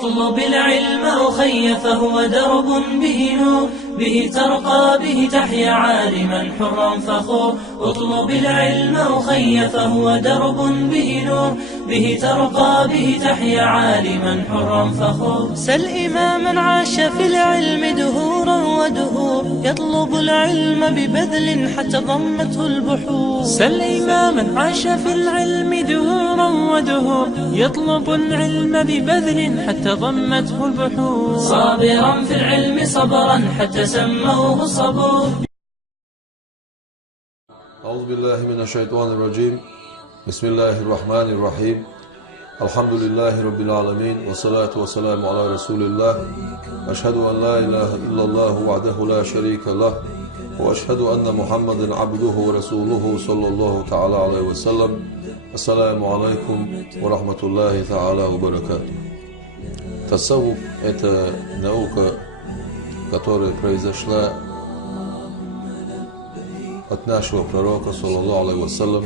اطلب العلم أخي فهو درب به نور، به ترقى به تحيا عالما حرا فخور. اطلب العلم أخي فهو درب به نور، به ترقى به تحيا عالما حرا فخور. سل إماما عاش في العلم دهورا ودهور، يطلب العلم ببذل حتى ضمته البحور. سل إماما عاش في العلم دهورا ودهور، يطلب العلم ببذل حتى ضمته البحور. صابرا في العلم صبرا حتى سموه الصبور. أعوذ بالله من الشيطان الرجيم. بسم الله الرحمن الرحيم. الحمد لله رب العالمين، والصلاة والسلام على رسول الله. أشهد أن لا إله إلا الله وحده لا شريك له، وأشهد أن محمدا عبده ورسوله صلى الله تعالى عليه وسلم. السلام عليكم ورحمة الله تعالى وبركاته. Tasawuf – это наука, которая произошла от нашего пророка, саллаллаху алейхи вассалям.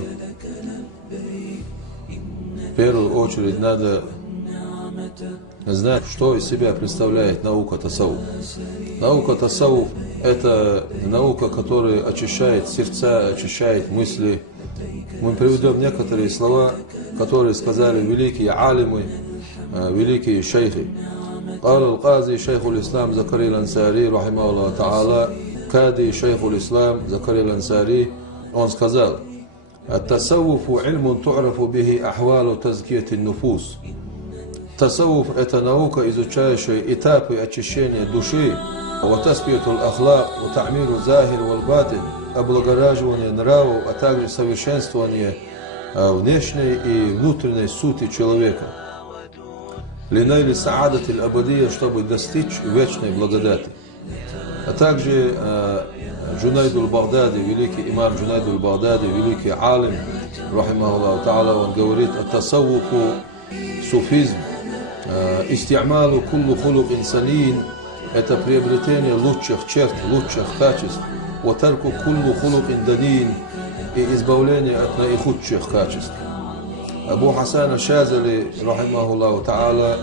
В первую очередь надо знать, что из себя представляет наука тасаввуф. Наука тасаввуф – это наука, которая очищает сердца, очищает мысли. Мы приведем некоторые слова, которые сказали великие алимы, великие шейхи. قال القاضي شيخ الإسلام زكريا الأنصاري رحمه الله تعالى، كادي شيخ الإسلام زكريا الأنصاري، он сказал: التصوف علم تعرف به أحوال تزكية النفوس. Tasawwuf – это наука, изучающая этапы очищения души, وتسبية الأخلاق وتعمير الظاهر والباطن, облагораживание нравов, а также совершенствование внешней и внутренней сути человека. Линейли саадат аль-абадия, чтобы достичь вечной благодати. А также Джунайд аль-Багдади, великий имам Джунайд аль-Багдади, великий алим, рахимахуллаху та'аля, он говорит: «Ат-тасаввуфу суфизм, исти'малу куллу хулук инсанин», это приобретение лучших черт, лучших качеств, «Ватарку куллу хулук инданин», и избавление от наихудших качеств. Абу Хасан Шазали, рахимахуллаху та'аля,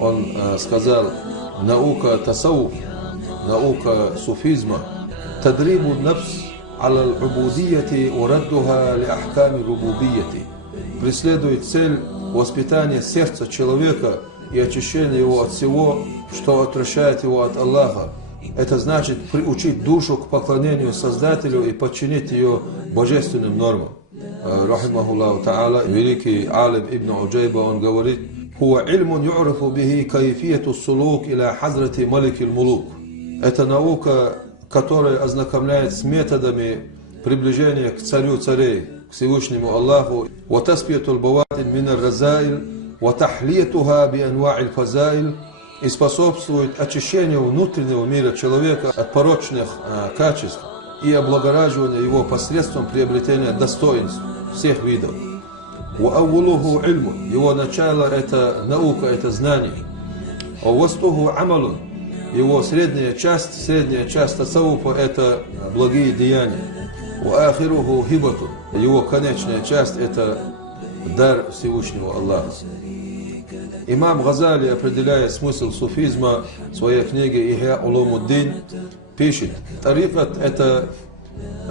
он сказал: наука тасаввуф, наука суфизма, тадрибу нафс аля аль-убудияти ва раддуха ли ахками рубубияти, преследует цель воспитания сердца человека и очищения его от всего, что отвращает его от Аллаха. Это значит приучить душу к поклонению Создателю и подчинить ее божественным нормам. Рахимахуллаху та'аля, великий алим Ибн Уджайба, он говорит: «Хуа ильмун ю'рафу бихи кайфияту сулук иля хазрати малики аль-мулук». Это наука, которая ознакомляет с методами приближения к царю царей, к Всевышнему Аллаху. «Ва таспияту аль-баватин мин аль-разаиль, ва тахлиятуха би анва'иль фазаиль», и способствует очищению внутреннего мира человека от порочных качеств и облагораживанию его посредством приобретения достоинств всех видов. «Уаввулуху ильму», его начало – это наука, это знание. «Вастуху амалун», его средняя часть тасаввуфа – это благие деяния. «Уахируху хибату», его конечная часть – это дар Всевышнего Аллаха. Имам Газали, определяя смысл суфизма в своей книге «Ихья улумуддин», пишет: тарикат – это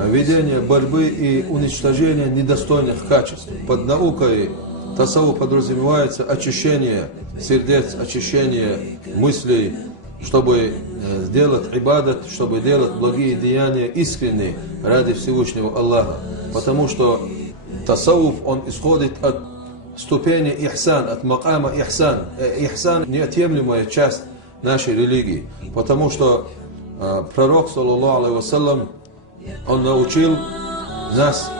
ведение борьбы и уничтожение недостойных качеств. Под наукой тасаввуф подразумевается очищение сердец, очищение мыслей, чтобы сделать ибадат, чтобы делать благие деяния искренние ради Всевышнего Аллаха. Потому что тасаввуф, он исходит от ступени ихсан, от макама ихсан. Ихсан – неотъемлемая часть нашей религии, потому что пророк, саллаллаху алейхи вассалям, он научил нас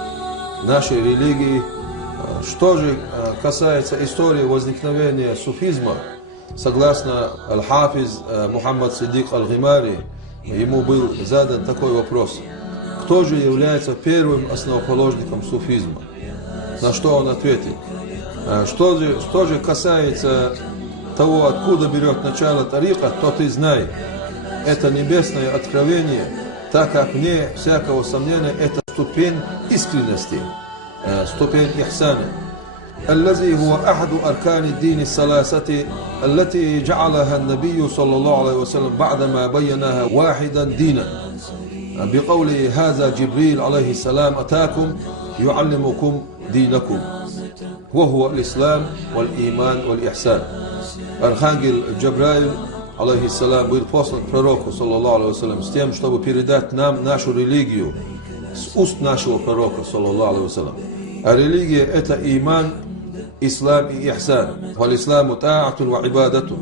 нашей религии. Что же касается истории возникновения суфизма, согласно аль-Хафиз Мухаммад Сиддик аль-Гимари, ему был задан такой вопрос: кто же является первым основоположником суфизма? На что он ответил: что же касается того, откуда берет начало тарика, то ты знай, это небесное откровение, так как вне всякого сомнения это ступень искренности, ступень ихсана. الذي هو أحد أركان الدين الثلاثة التي جعلها النبي صلى الله عليه وسلم بعدما بينها واحدا دينا بقوله هذا جبريل عليه السلام أتاكم يعلمكم دينكم وهو الإسلام والإيمان والإحسان. Архангел Джабраил алейхиссалам был послан к пророку саллаллаху алейхи вассалям с тем, чтобы передать нам нашу религию с уст нашего пророка саллаллаху алейхи вассалям. А религия это иман, ислам и ихсан. Валь исламу та'атун ва ибадатун.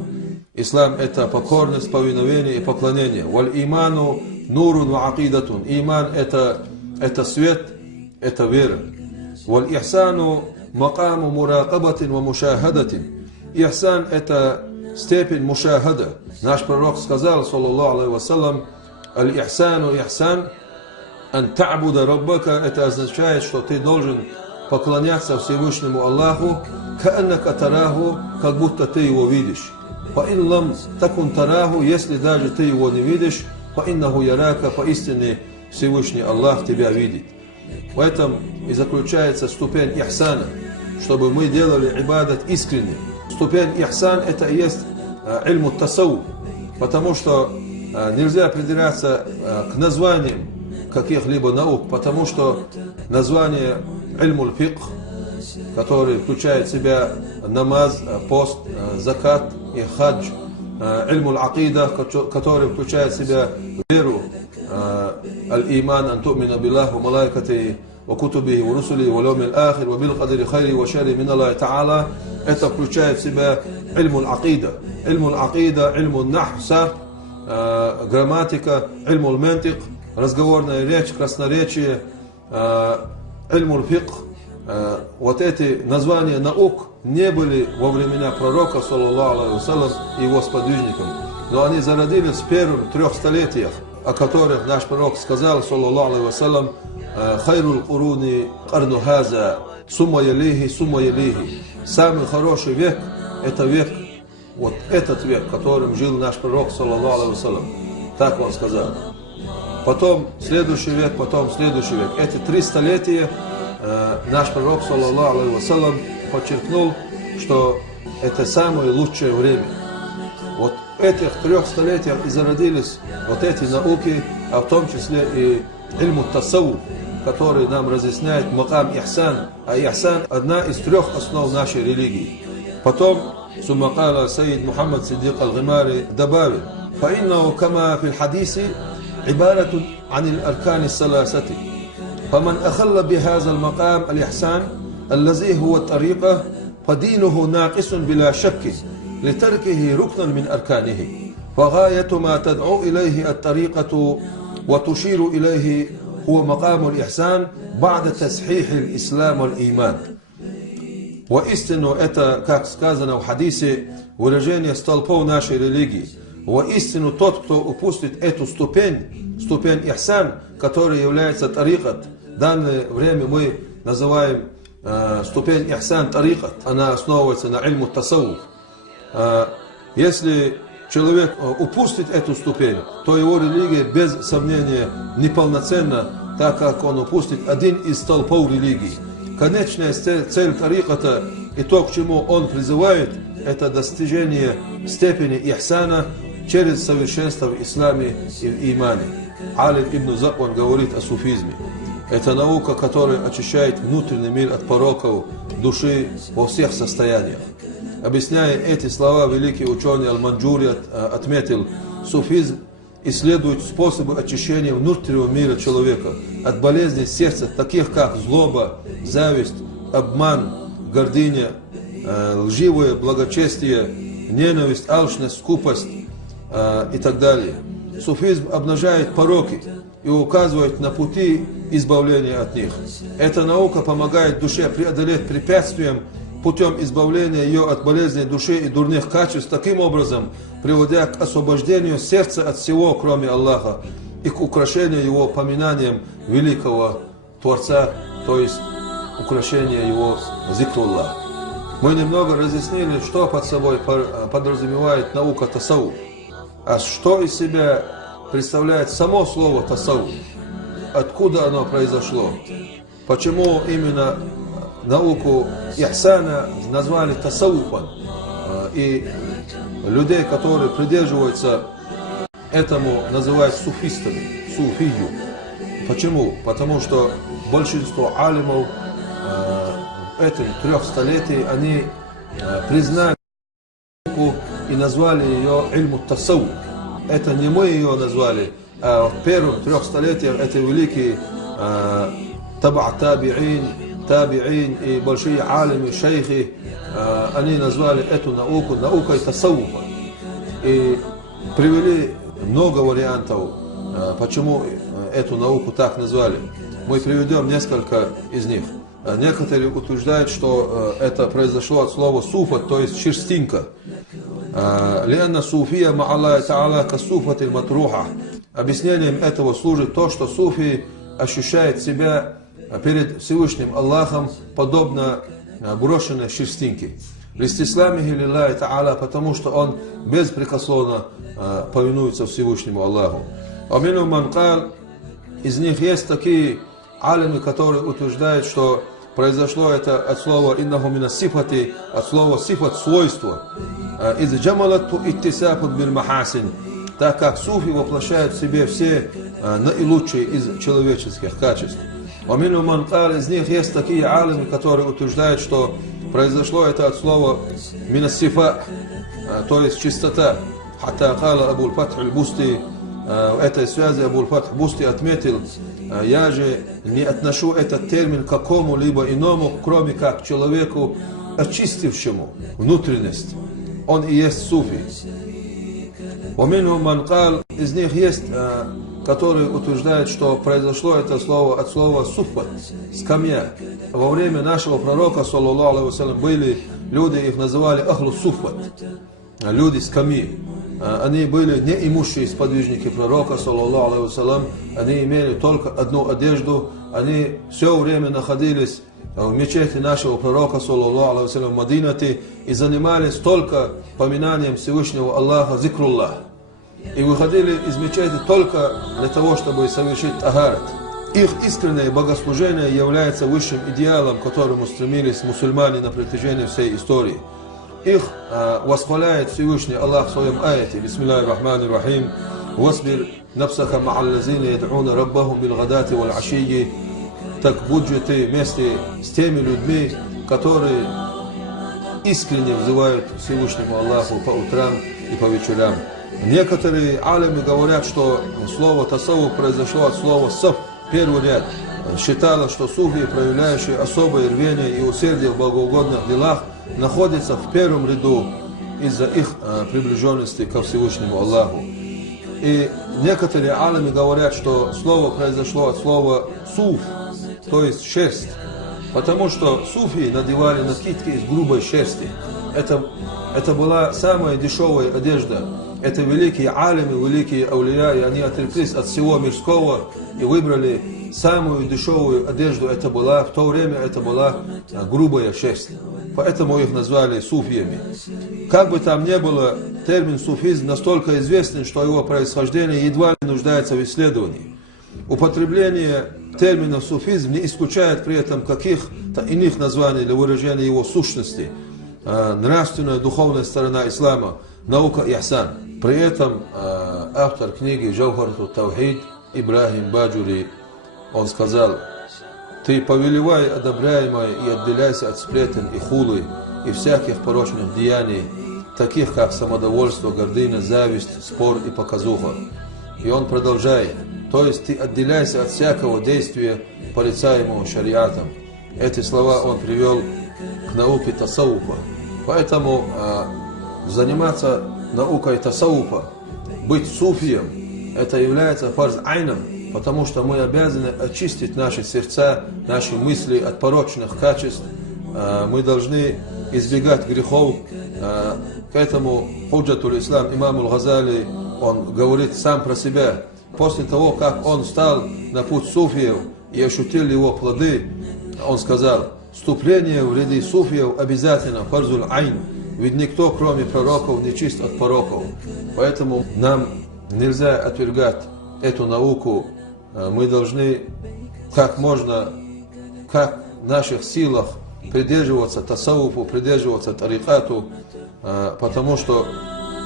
Ислам это покорность, повиновение и поклонение. Валь иману нурун ва акидатун. Иман это свет, это вера. Валь ихсану макаму муракабатин ва мушахадатин. Ихсан это степень мушахада. Наш пророк сказал, саллаллаху алейхи вассалям, аль-ихсану ихсан, ан та'буда раббака, это означает, что ты должен поклоняться Всевышнему Аллаху, кааннака тараху, как будто ты его видишь. Фаин лам такун тараху, если даже ты его не видишь, фаиннаху ярака, поистине Всевышний Аллах тебя видит. В этом и заключается ступень ихсана, чтобы мы делали ибадат искренне. Ступень ихсан это и есть ильму тасауф, потому что нельзя придираться к названиям каких-либо наук, потому что название ильму фикх, который включает в себя намаз, пост, закат и хадж, ильму акида, который включает в себя веру, аль-иман ан ту'мина биллахи ва малайкатихи ва кутубихи ва русулихи ва льяумил ахир ва бил кадри хайри ва шарри мин Аллахи та'аля. Это включает в себя ильму акида, ильму нахв, сарф, грамматика, ильму ментик, разговорная речь, красноречие, ильму фикх. Вот эти названия наук не были во времена пророка, саллаллаху алейхи вассалям, и его сподвижникам, но они зародились в первых 3 столетиях, о которых наш пророк сказал, саллаллаху алейхи вассалям, хайрул куруни карну хаза, сумма ялихи. Самый хороший век это век, вот этот век, в котором жил наш пророк, саллаллаху алейхи вассалям. Так он сказал. Потом следующий век, потом следующий век. Эти 3 столетия наш пророк, саллаллаху алейхи вассалям, подчеркнул, что это самое лучшее время. Вот в этих 3 столетиях и зародились вот эти науки, а в том числе и ильму тасауф, который нам разъясняет макам ихсан, а ихсан одна из 3 основ нашей религии. Потом суммакала Саид Мухаммад Сиддик Аль-Гимари добавил, فإنه كما في الحديث عبارة عن الأركان الثلاثة فمن أخل بهذا المقام الإحسان الذي هو الطريقة فدينه ناقص بلا شك لتركه ركنا من أركانه فغاية ما تدعو إليه الطريقة وتشير إليه هو مقام الإحسان بعد تصحيح الإسلام والإيمان. Воистину это, как сказано в хадисе, выражение столпов нашей религии. Воистину тот, кто упустит эту ступень ихсан, которая является тарикат. В данное время мы называем ступень ихсан тарикат. Она основывается на ильму тасауф. Если человек упустит эту ступень, то его религия без сомнения неполноценна, так как он упустит один из столпов религии. Конечная цель тариката и то, к чему он призывает, это достижение степени ихсана через совершенство в исламе и в имане. Алим ибн Закван говорит о суфизме. Это наука, которая очищает внутренний мир от пороков души во всех состояниях. Объясняя эти слова, великий ученый Аль-Манджури отметил, суфизм исследует способы очищения внутреннего мира человека от болезней сердца, таких как злоба, зависть, обман, гордыня, лживое благочестие, ненависть, алчность, скупость и так далее. Суфизм обнажает пороки и указывает на пути избавления от них. Эта наука помогает душе преодолеть препятствия путем избавления ее от болезней души и дурных качеств, таким образом приводя к освобождению сердца от всего, кроме Аллаха, и к украшению его поминанием великого Творца, то есть украшение его зикруллах. Мы немного разъяснили, что под собой подразумевает наука тасауф, а что из себя представляет само слово тасауф, откуда оно произошло, почему именно науку ихсана назвали тасауфан. И людей, которые придерживаются этому, называют суфистами, суфию. Почему? Потому что большинство алимов этих 3 столетий, они признали и назвали ее ильму тасауф. Это не мы ее назвали, а в первых 3 столетиях это великие таби'ин и большие алимы, шейхи, они назвали эту науку наукой тасауфа. И привели много вариантов, почему эту науку так назвали. Мы приведем несколько из них. Некоторые утверждают, что это произошло от слова суфа, то есть шерстинка. Лианна суфия ма Аллахи та'аля касуфатиль матруха. Объяснением этого служит то, что суфи ощущает себя перед Всевышним Аллахом подобно брошенной шерстинке. Листисламихи лиллахи та'аля, потому что он беспрекословно повинуется Всевышнему Аллаху. Амину манкал, из них есть такие алимы, которые утверждают, что произошло это от слова иннаху мина сифати, от слова сифат, свойство. Из джамалатту иттисафут биль махасин, так как суфи воплощают в себе все наилучшие из человеческих качеств. Амину манкал, из них есть такие алимы, которые утверждают, что произошло это от слова мина сифа, то есть чистота. Хатта кала Абул Фатх аль-Бусти, в этой связи Абул Фатх Бусти отметил: я же не отношу этот термин к какому-либо иному, кроме как человеку, очистившему внутренность. Он и есть суфи. Из них есть, которые утверждают, что произошло это слово от слова суфат, скамья. Во время нашего пророка, саллаллаху алейхи вассалям, были люди, их называли ахлу суфат, люди скамьи. Они были неимущие сподвижники пророка, саллаллаху алейхи вассалям, они имели только одну одежду, они все время находились в мечети нашего пророка, саллаллаху алейхи вассалям, в Мадинате, и занимались только поминанием Всевышнего Аллаха, зикруллах. И выходили из мечети только для того, чтобы совершить тахарат. Их искреннее богослужение является высшим идеалом, к которому стремились мусульмане на протяжении всей истории. Их восхваляет Всевышний Аллах в своем аяте: Бисмиллахир рахманир рахим, «Васбир напсаха ма'аллазина яд'уна раббахум билгадати валь ашийи». Так будь же ты вместе с теми людьми, которые искренне взывают Всевышнему Аллаху по утрам и по вечерам. Некоторые алимы говорят, что слово тасаввуф произошло от слова саф, первый ряд. Считалось, что суфи, проявляющие особое рвение и усердие в богоугодных делах, находятся в первом ряду из-за их приближенности ко Всевышнему Аллаху. И некоторые алимы говорят, что слово произошло от слова суф, то есть шерсть, потому что суфи надевали накидки из грубой шерсти. Это была самая дешевая одежда. Это великие алимы, великие аулия, и они отреклись от всего мирского и выбрали самую дешевую одежду. Это была, в то время это была грубая шерсть. Поэтому их назвали суфиями. Как бы там ни было, термин суфизм настолько известен, что его происхождение едва ли нуждается в исследовании. Употребление термина суфизм не исключает при этом каких-то иных названий для выражения его сущности. Нравственная, духовная сторона ислама, наука ихсан. При этом автор книги Джавхаратут Тавхид Ибрахим Баджури, он сказал: ты повелевай одобряемое и отделяйся от сплетен и хулы и всяких порочных деяний, таких как самодовольство, гордыня, зависть, спор и показуха. И он продолжает: то есть ты отделяйся от всякого действия, порицаемого шариатом. Эти слова он привел к науке тасауфа. Поэтому заниматься наукой тасауфа, быть суфием, это является фарз айном, потому что мы обязаны очистить наши сердца, наши мысли от порочных качеств. Мы должны избегать грехов. К этому худжатуль ислам имам аль-Газали, он говорит сам про себя. После того, как он встал на путь суфиев и ощутил его плоды, он сказал: вступление в ряды суфиев обязательно фарзуль айн, ведь никто, кроме пророков, не чист от пороков. Поэтому нам нельзя отвергать эту науку. Мы должны как в наших силах придерживаться тасауфу, придерживаться тарикату, потому что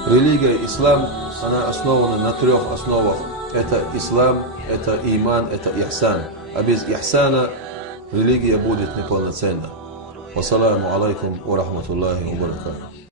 религия ислам, она основана на 3 основах. Это ислам, это иман, это ихсан. А без ихсана религия будет неполноценна. Вассаламу алейкум ва рахматуллахи ва баракатух.